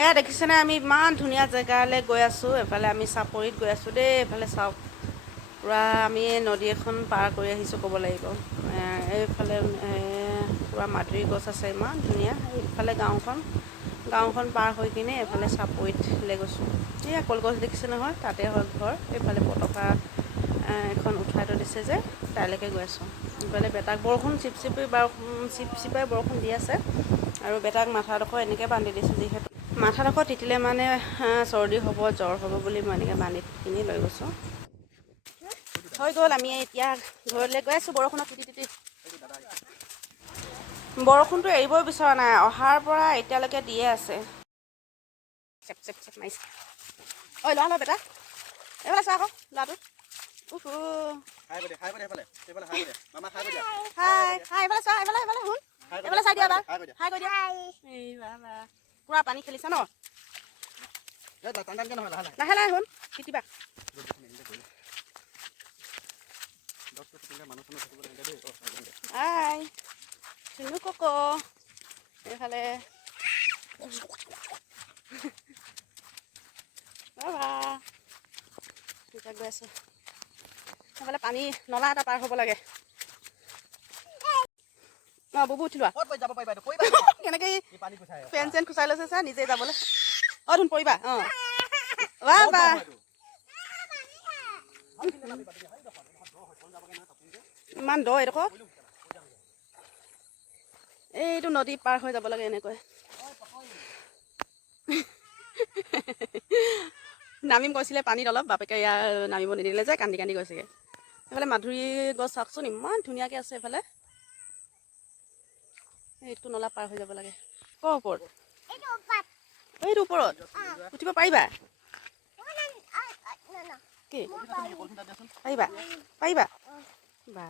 এয়া দেখিছেনে আমি ইমান ধুনীয়া জেগালৈ গৈ আছোঁ। এফালে আমি চাপৰিত গৈ আছোঁ দেই। এফালে চাওক পূৰা আমি নদী এখন পাৰ কৰি আহিছোঁ ক'ব লাগিব। এইফালে পূৰা মাধুৰি গছ আছে ইমান ধুনীয়া। এইফালে গাঁওখন পাৰ হৈ কিনে এইফালে চাপৰিতলৈ গৈছোঁ। এয়া কলগছ দেখিছে নহয়, তাতে হয় ঘৰ। এইফালে পতকা এখন উঠাই থৈ দিছে যে তালৈকে গৈ আছোঁ। এইফালে বেটাক বৰষুণ চিপচিপাই বৰষুণ দি আছে আৰু বেটাক মাথাডোখৰ এনেকৈ বান্ধি দিছোঁ, যিহেতু মাথাডোখৰ তিতিলে মানে চৰ্দি হ'ব, জ্বৰ হ'ব বুলি মই এনেকৈ বান্ধি কিনি লৈ গৈছোঁ। হৈ গ'ল, আমি এতিয়া ঘৰলৈ গৈ আছোঁ বৰষুণত তিতি। বৰষুণটো এৰিবই বিচৰা নাই, অহাৰ পৰা এতিয়ালৈকে দিয়ে আছে। চেপ মাৰিছে। ঐ ল'ৰা বেটা, এইফালে চোৱা আকৌ ল'ৰাটো। হাই এইফালে চোৱা, এইফালে শুন, এইফালে চাই দিয়া, হাই কৈ দিয়া। এই বাবা পূৰা পানী খেলিছা ন? লাহে লাহে শুন, তিতিবা। হাই চুনু কক এইফালে বাবা এতিয়া গৈ আছোঁ। সেইফালে পানী নলা এটা পাৰ হ'ব লাগে। অঁ বুবু উঠি লোৱা। কেনেকৈ ফেন চেন খুচাই লৈছে চা, নিজে যাবলৈ। অঁ ধুন পৰিবা। অঁ বাবা ইমান দ এইডোখৰ। এইটো নদী পাৰ হৈ যাব লাগে এনেকৈ। নামিম কৈছিলে পানীত অলপ, বাপেকে ইয়াৰ নামিব নিদিলে যে কান্দি কান্দি গৈছেগৈ। এইফালে মাধুৰি গছ চাওকচোন ইমান ধুনীয়াকৈ আছে। এইফালে এইটো নলা পাৰ হৈ যাব লাগে। ক'ৰ ওপৰত? এইটো ওপৰত উঠিব পাৰিবা? কি পাৰিবা? বা